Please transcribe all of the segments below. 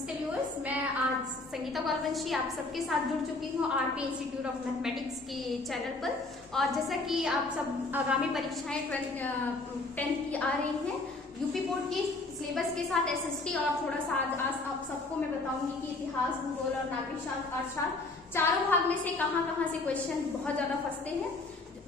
नमस्ते व्यूअर्स, मैं आज संगीता गौरवंशी आप सबके साथ जुड़ चुकी हूँ आरपी इंस्टीट्यूट ऑफ मैथमेटिक्स के चैनल पर। और जैसा कि आप सब आगामी परीक्षाएं 10th की आ रही हैं, यूपी बोर्ड की सिलेबस के साथ एसएसटी और थोड़ा सा आज आप सबको मैं बताऊंगी कि इतिहास, भूगोल और नागरिक शास्त्र अर्थशास्त्र चारों भाग में से कहाँ से क्वेश्चन बहुत ज्यादा फंसते हैं।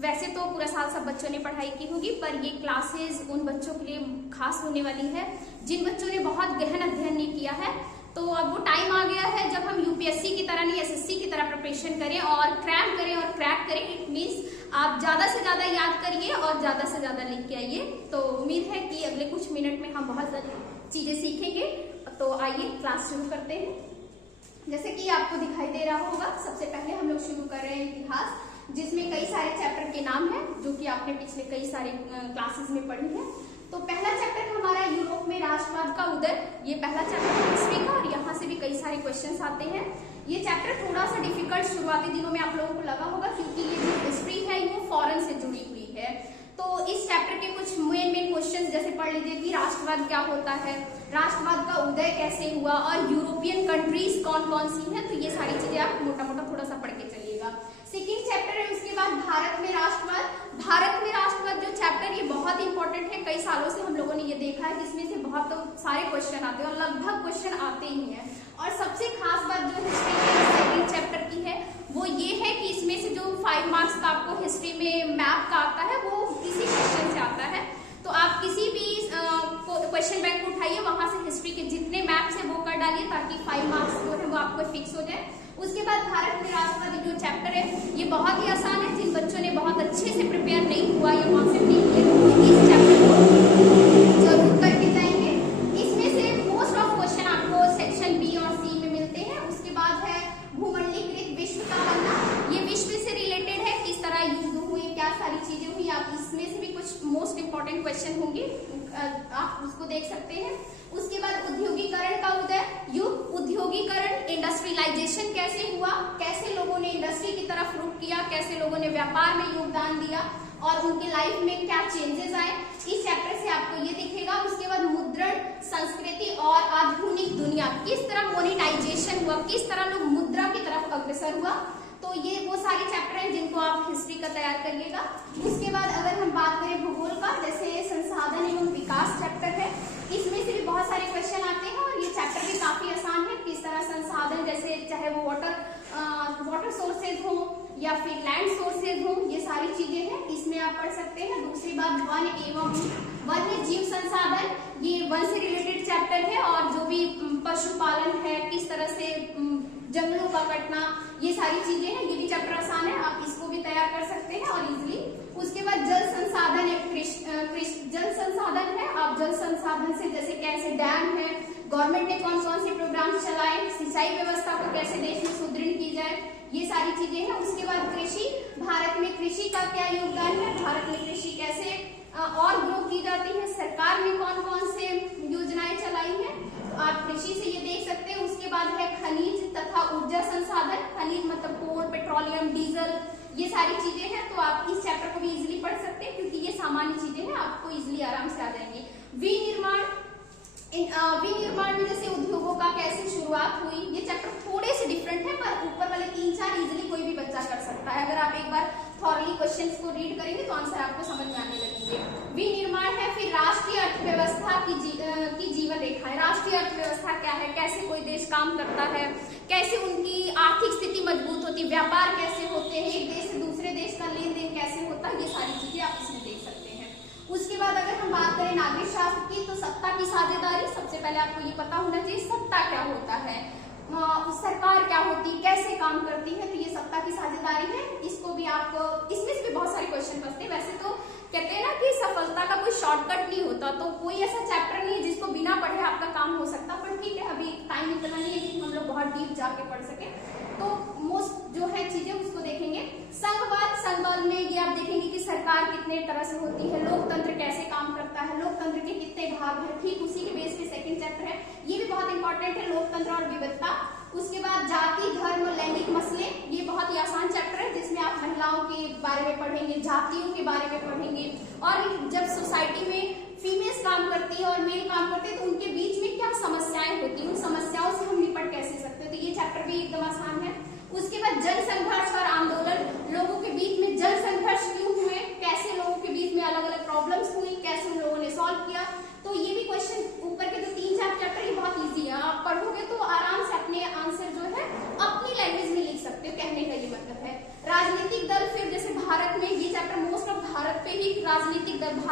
वैसे तो पूरा साल सब बच्चों ने पढ़ाई की होगी, पर ये क्लासेस उन बच्चों के लिए खास होने वाली है जिन बच्चों ने बहुत गहन अध्ययन नहीं किया है। तो अब वो टाइम आ गया है जब हम यूपीएससी की तरह नहीं, एसएससी की तरह प्रिपरेशन करें और क्रैम करें और क्रैक करें। इट मीन्स आप ज्यादा से ज्यादा याद करिए और ज्यादा से ज्यादा लिख के आइए। तो उम्मीद है कि अगले कुछ मिनट में हम बहुत सारी चीजें सीखेंगे। तो आइए क्लास शुरू करते हैं। जैसे कि आपको दिखाई दे रहा होगा, सबसे पहले हम लोग शुरू कर रहे हैं इतिहास, जिसमें कई सारे चैप्टर के नाम हैं जो कि आपने पिछले कई सारे क्लासेस में पढ़ी है। तो पहला चैप्टर हमारा यूरोप में राष्ट्रवाद का उदय, ये पहला चैप्टर है हिस्ट्री का और यहाँ से भी कई सारे क्वेश्चंस आते हैं। ये चैप्टर थोड़ा सा डिफिकल्ट शुरुआती दिनों में आप लोगों को लगा होगा, क्योंकि ये जो हिस्ट्री है वो फॉरेन से जुड़ी हुई है। तो इस चैप्टर के कुछ मेन क्वेश्चंस जैसे पढ़ लीजिए कि राष्ट्रवाद क्या होता है, राष्ट्रवाद का उदय कैसे हुआ और यूरोपियन कंट्रीज कौन कौन सी हैं। तो ये सारी चीजें आप मोटा मोटा थोड़ा सा पढ़ के चलिएगा। सेकेंड चैप्टर है उसके बाद भारत में राष्ट्रवाद। भारत में राष्ट्रवाद जो चैप्टर, ये बहुत इंपॉर्टेंट है। कई सालों से हम लोगों ने ये देखा है कि इसमें से बहुत सारे क्वेश्चन आते हैं और लगभग क्वेश्चन आते ही हैं। और सबसे खास बात जो हिस्ट्री के सेकेंड चैप्टर की है वो ये है कि इसमें से जो 5 मार्क्स का आपको हिस्ट्री में मैप का आता है वो इसी क्वेश्चन से आता है। तो आप किसी भी क्वेश्चन बैंक को उठाइए, वहां से हिस्ट्री के जितने मैप्स है वो कर डालिए ताकि 5 मार्क्स जो है वो आपको फिक्स हो जाए। उसके बाद भारत में राष्ट्रवादी जो चैप्टर है ये बहुत ही आसान है। जिन बच्चों ने बहुत अच्छे से प्रिपेयर नहीं हुआ या कॉन्सेप्ट नहीं किया वो इस चैप्टर को जरूर करके जाएंगे। इसमें से मोस्ट ऑफ क्वेश्चन आपको सेक्शन बी और सी में मिलते हैं। उसके बाद है भूमंडलीकृत विश्व का बनना, ये विश्व से रिलेटेड है, किस तरह युद्ध हुए, क्या सारी चीजें हुई। आप इसमें से भी कुछ मोस्ट इंपॉर्टेंट क्वेश्चन होंगे, आप उसको देख सकते हैं। उसके बाद उद्योगीकरण का उदय, युग, उद्योगीकरण, इंडस्ट्रियलाइजेशन कैसे हुआ, कैसे लोगों ने इंडस्ट्री की तरफ रुख किया, कैसे लोगों ने व्यापार में योगदान दिया और उनके लाइफ में क्या चेंजेस आए, इस चैप्टर से आपको ये दिखेगा। उसके बाद मुद्रण, संस्कृति और आधुनिक दुनिया, किस तरह मोनेटाइजेशन हुआ, किस तरह लोग मुद्रा की तरफ अग्रसर हुआ। तो ये वो सारे चैप्टर हैं जिनको आप हिस्ट्री का तैयार करिएगा। उसके बाद अगर हम बात करें भूगोल का, जैसे संसाधन एवं विकास चैप्टर है, इसमें से भी बहुत सारे क्वेश्चन आते हैं और ये चैप्टर भी काफी आसान है। किस तरह संसाधन, जैसे चाहे वो वाटर सोर्सेज हो या फिर लैंड सोर्सेज हो, ये सारी चीजें हैं, इसमें आप पढ़ सकते हैं। दूसरी बात वन एवं वन्य जीव संसाधन, ये वन से रिलेटेड चैप्टर है और जो भी पशुपालन है, किस तरह से जंगलों का कटना, ये सारी चीजें हैं, ये भी चैप्टर आसान है, आप इसको भी तैयार कर सकते हैं और इजिली। उसके बाद जल संसाधन जल संसाधन है, आप जल संसाधन से जैसे कैसे डैम है, गवर्नमेंट ने कौन कौन से प्रोग्राम चलाए, सिंचाई व्यवस्था को कैसे देश में सुदृढ़ की जाए, ये सारी चीजें हैं। उसके बाद कृषि, भारत में कृषि का क्या योगदान है, भारत में कृषि कैसे और ग्रो की जाती है, सरकार ने कौन कौन से योजनाएं चलाई हैं, तो आप कृषि से ये देख सकते हैं। उसके बाद है खनिज तथा ऊर्जा संसाधन, खनिज मतलब कोल, पेट्रोलियम, डीजल, ये सारी चीजें हैं। तो आप इस चैप्टर को भी इजीली पढ़ सकते हैं क्योंकि ये सामान्य चीजें हैं, आपको इजीली आराम से आ जाएंगी। विनिर्माण में जैसे उद्योगों का कैसे शुरुआत हुई, ये चैप्टर थोड़े से डिफरेंट है पर ऊपर वाले 3-4 इजीली कोई भी बच्चा कर सकता है। अगर आप एक बार थॉरली क्वेश्चंस को रीड करेंगे तो आंसर आपको समझ में आने लगेंगे। विनिर्माण है, फिर राष्ट्रीय अर्थव्यवस्था की जीवन रेखा है। राष्ट्रीय अर्थव्यवस्था क्या है, कैसे कोई देश काम करता है, कैसे उनकी आर्थिक स्थिति मजबूत होती, व्यापार कैसे होते हैं, एक देश से दूसरे देश का लेन देन कैसे होता है, ये सारी चीजें आप इसमें देख सकते हैं। उसके बाद अगर हम बात करें नागरिक शास्त्र की, तो सत्ता की साझेदारी, सबसे पहले आपको ये पता होना चाहिए सत्ता क्या होता है, सरकार क्या होती है, कैसे काम करती है, तो ये सत्ता की साझेदारी है। इसको भी आप, इसमें से भी बहुत सारे क्वेश्चन फंसते हैं। वैसे तो कहते हैं ना कि सफलता का कोई शॉर्टकट नहीं होता, तो कोई ऐसा चैप्टर नहीं है जिसको बिना पढ़े आपका काम हो सकता, पर ठीक है अभी टाइम इतना नहीं है कि हम लोग बहुत डीप जाके पढ़ सके। तो मोस्ट जो है चीजें उसको देखेंगे। संघवाद में ये आप देखेंगे कि सरकार कितने तरह से होती है, लोकतंत्र कैसे काम करता है, लोकतंत्र के कितने भाग हैं, ठीक उसी के बेस पे सेकंड चैप्टर है, ये भी बहुत इंपॉर्टेंट है, लोकतंत्र और विविधता। उसके बाद जाति, धर्म, लैंगिक मसले, ये बहुत ही आसान चैप्टर है जिसमें आप महिलाओं के बारे में पढ़ेंगे, जातियों के बारे में पढ़ेंगे और जब सोसाइटी में फीमेल्स काम करती है और मेल काम करते हैं तो उनके बीच में क्या समस्याएं होती हैं, उन समस्याओं से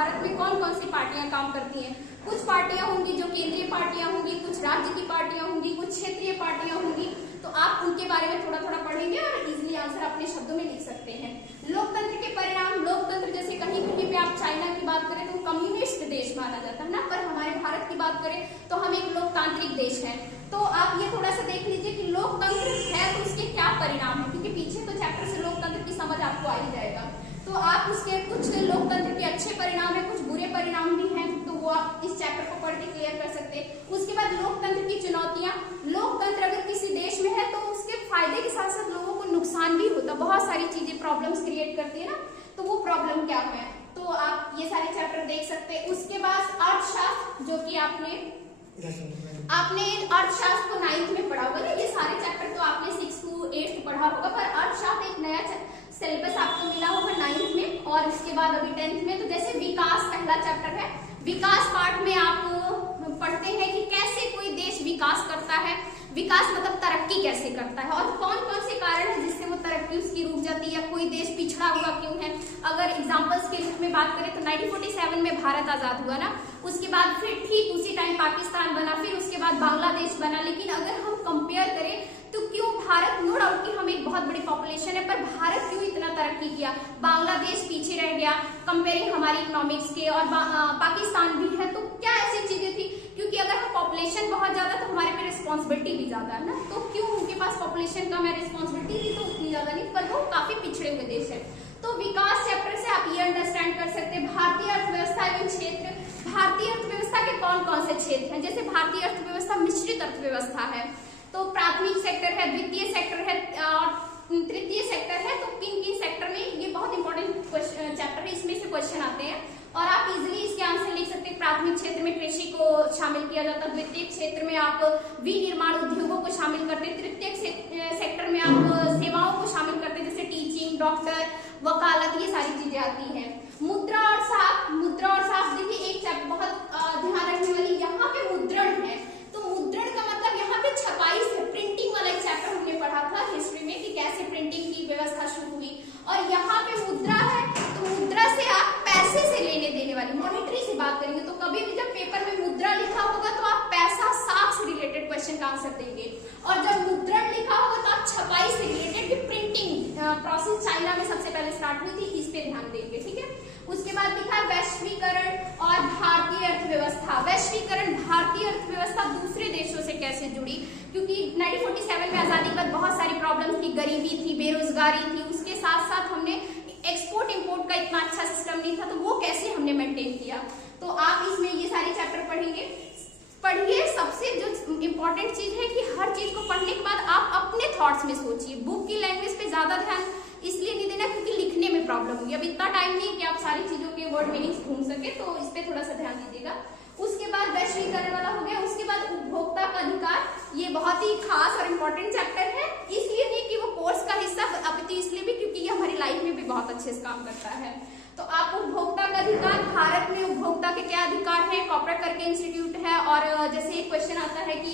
भारत में कौन कौन सी पार्टियां काम करती हैं। कुछ पार्टियां होंगी जो केंद्रीय पार्टियां होंगी, कुछ राज्य की पार्टियां होंगी, कुछ क्षेत्रीय पार्टियां होंगी। तो आप उनके बारे में थोड़ा थोड़ा पढ़ेंगे और इजीली आंसर अपने शब्दों में लिख सकते हैं। लोकतंत्र के परिणाम, लोकतंत्र जैसे कहीं कहीं पे आप चाइना की बात करें तो कम्युनिस्ट देश माना जाता है ना, पर हमारे भारत की बात करें तो हम एक लोकतांत्रिक देश है। तो आप ये थोड़ा सा देख लीजिए कि लोकतंत्र है तो उसके क्या परिणाम है, क्योंकि पीछे तो चैप्टर से लोकतंत्र की समझ आपको आ ही जाएगा। तो आप उसके कुछ लोकतंत्र के अच्छे परिणाम है, कुछ बुरे परिणाम भी हैं, तो वो आप इस चैप्टर को पढ़ के क्लियर कर सकते हैं। उसके बाद लोकतंत्र की चुनौतियां, लोकतंत्र अगर किसी देश में है तो उसके फायदे के साथ साथ लोगों को नुकसान भी होता है, बहुत सारी चीजें प्रॉब्लम्स क्रिएट करती है ना, तो वो प्रॉब्लम क्या है, तो आप ये सारे चैप्टर देख सकते हैं। उसके बाद अर्थशास्त्र, जो कि आपने अर्थशास्त्र को 9th में पढ़ा होगा ना, ये सारे चैप्टर तो आपने 6 to 8 पढ़ा होगा, पर अर्थशास्त्र एक नया सिलेबस आपको मिला होगा 9th में और उसके बाद अभी 10th में। तो जैसे विकास पहला चैप्टर है, विकास पार्ट में आप पढ़ते हैं कि कैसे कोई देश विकास करता है, विकास मतलब तरक्की कैसे करता है और कौन कौन से कारण है जिससे वो तरक्की उसकी रुक जाती है या कोई देश पिछड़ा हुआ क्यों है। अगर एग्जांपल्स के रूप में बात करें तो 1947 में भारत आजाद हुआ ना, उसके बाद फिर ठीक उसी टाइम पाकिस्तान बना, फिर उसके बाद बांग्लादेश बना। लेकिन अगर हम कंपेयर करें तो क्यों भारत, नो डाउट कि हम एक बहुत बड़ी पॉपुलेशन है, पर भारत क्यों इतना तरक्की किया, बांग्लादेश पीछे रह गया कंपेयरिंग हमारी इकोनॉमिक्स के, और पाकिस्तान भी है। तो क्या ऐसी चीजें थी, क्योंकि अगर हम पॉपुलेशन बहुत ज्यादा तो हमारे पे रिस्पॉन्सिबिलिटी भी ज्यादा है ना, तो क्यों उनके पास पॉपुलेशन कम है, रिस्पॉन्सिबिलिटी भी तो उतनी ज्यादा नहीं, पर वो काफी पिछड़े हुए देश है। तो विकास चैप्टर से आप ये अंडरस्टैंड कर सकते हैं भारतीय अर्थव्यवस्था एवं क्षेत्र। भारतीय अर्थव्यवस्था के कौन कौन से क्षेत्र हैं, जैसे भारतीय अर्थव्यवस्था मिश्रित अर्थव्यवस्था है, तो प्राथमिक सेक्टर है, द्वितीय सेक्टर है और तृतीय सेक्टर है। तो किन किन सेक्टर में, ये बहुत इंपॉर्टेंट चैप्टर है, इसमें से क्वेश्चन आते हैं और आप इजीली इसके आंसर लिख सकते हैं। प्राथमिक क्षेत्र में कृषि को शामिल किया जाता है, द्वितीय क्षेत्र में आप विनिर्माण उद्योगों को शामिल करते हैं, तृतीय सेक्टर में आप सेवाओं को शामिल करते हैं जैसे टीचिंग, डॉक्टर, वकालत, ये सारी चीजें आती हैं। मुद्रा और साख, मुद्रा और साख देखिए एक चैप्टर बहुत ध्यान रखने वाली, यहाँ पे मुद्रण है, तो मुद्रण का मतलब यहाँ पे छपाई से प्रिंटिंग वाला एक चैप्टर हमने पढ़ा था हिस्ट्री में कि कैसे प्रिंटिंग की व्यवस्था शुरू हुई, और यहाँ पे मुद्रा है, तो मुद्रा से आप पैसे से लेने देने वाली मॉनेटरी से बात करेंगे। तो कभी भी जब पेपर में मुद्रा लिखा होगा तो आप पैसा साख से रिलेटेड क्वेश्चन का आंसर देंगे, और जब मुद्रण लिखा होगा तो आप छपाई से रिलेटेड प्रिंटिंग प्रोसेस चाइना में सबसे पहले स्टार्ट हुई थी, इस पे ध्यान देंगे, ठीक है। उसके बाद लिखा है वैश्वीकरण और भारतीय अर्थव्यवस्था। वैश्वीकरण, भारतीय अर्थव्यवस्था दूसरे देशों से कैसे जुड़ी, क्योंकि 1947 में आजादी के बाद बहुत सारी प्रॉब्लम्स थी, गरीबी थी, बेरोजगारी थी, उसके साथ साथ हमने एक्सपोर्ट इंपोर्ट का इतना अच्छा सिस्टम नहीं था, तो वो कैसे हमने मेंटेन किया। तो आप इसमें ये सारे चैप्टर पढ़िए। सबसे जो इम्पोर्टेंट चीज है कि हर चीज को पढ़ने के बाद आप अपने थॉट्स में सोचिए, बुक की लैंग्वेज पे ज्यादा ध्यान इसलिए नहीं देना क्योंकि लिखने में प्रॉब्लम होगी, अब इतना टाइम नहीं कि आप सारी चीजों के वर्ड मीनिंग्स ढूंढ सके, तो इस पे थोड़ा सा ध्यान दीजिएगा। उसके बाद वैश्वीकरण वाला हो गया। उसके बाद उपभोक्ता का अधिकार, ये बहुत ही खास और इम्पोर्टेंट चैप्टर है, इसलिए नहीं कि वो कोर्स का हिस्सा, अपितु इसलिए भी क्योंकि ये हमारी लाइफ में भी बहुत अच्छे से काम करता है। तो आप उपभोक्ता का अधिकार, भारत में उपभोक्ता के क्या अधिकार है, कॉर्पोरेट करके इंस्टीट्यूट है, और जैसे एक क्वेश्चन आता है कि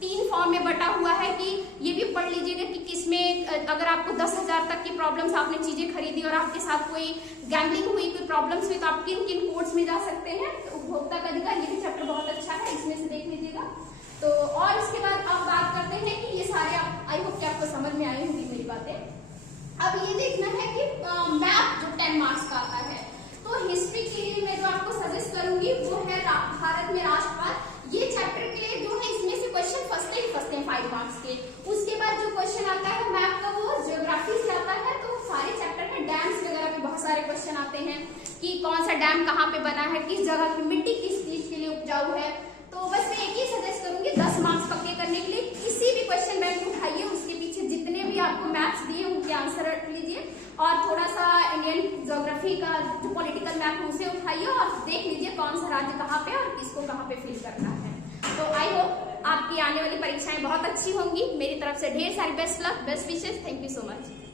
3 फॉर्म में बटा हुआ है, कि ये भी पढ़ लीजिएगा कि किसमें अगर आपको 10,000 तक की प्रॉब्लम्स, आपने चीजें खरीदी और आपके साथ कोई गैम्बलिंग हुई, कोई प्रॉब्लम्स हुई, तो आप किन किन कोर्ट्स में जा सकते हैं। तो उपभोक्ता का अधिकार, ये भी चैप्टर बहुत अच्छा है, इसमें से देख लीजिएगा। तो और इसके बाद अब बात करते हैं कि ये सारे आई होप कि आपको समझ में आई होंगी मेरी बातें। अब ये देखना है कि मैप जो 10 मार्क्स का आता है, तो हिस्ट्री के लिए मैं जो आपको सजेस्ट करूंगी वो है भारत में राष्ट्रवाद। ये चैप्टर के जो है इसमें से क्वेश्चन फंसते हैं 5 मार्क्स के। उसके बाद जो क्वेश्चन आता है मैप का वो ज्योग्राफी से आता है, तो सारे चैप्टर में डैम्स वगैरह पे बहुत सारे क्वेश्चन आते हैं कि कौन सा डैम कहाँ पे बना है, किस जगह की मिट्टी किस चीज के लिए उपजाऊ है। तो बस मैं एक ही सजेस्ट करूंगी 10 मार्क्स पक्के करने के लिए किसी भी क्वेश्चन बैंक उठाइए, उसके पीछे जितने भी आपको मैप्स दिए उनके आंसर रख लीजिए, और थोड़ा सा इंडियन ज्योग्राफी का जो पॉलिटिकल मैप है उसे उठाइए और देख लीजिए कौन सा राज्य कहाँ पे और किसको कहाँ पे फिल करना है। तो आई होप आपकी आने वाली परीक्षाएं बहुत अच्छी होंगी। मेरी तरफ से ढेर सारी best luck, best wishes. Thank you so much.